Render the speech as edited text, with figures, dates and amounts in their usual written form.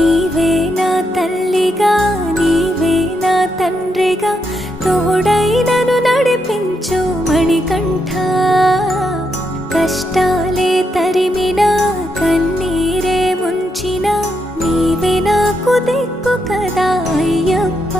నీవే నా తల్లిగా నీవే నా తండ్రిగా తోడై నన్ను నడిపించు మణికంఠ. కష్టాలే తరిమినా కన్నీరే ముంచిన నీవే నాకు దిక్కు కదా అయ్యప్ప.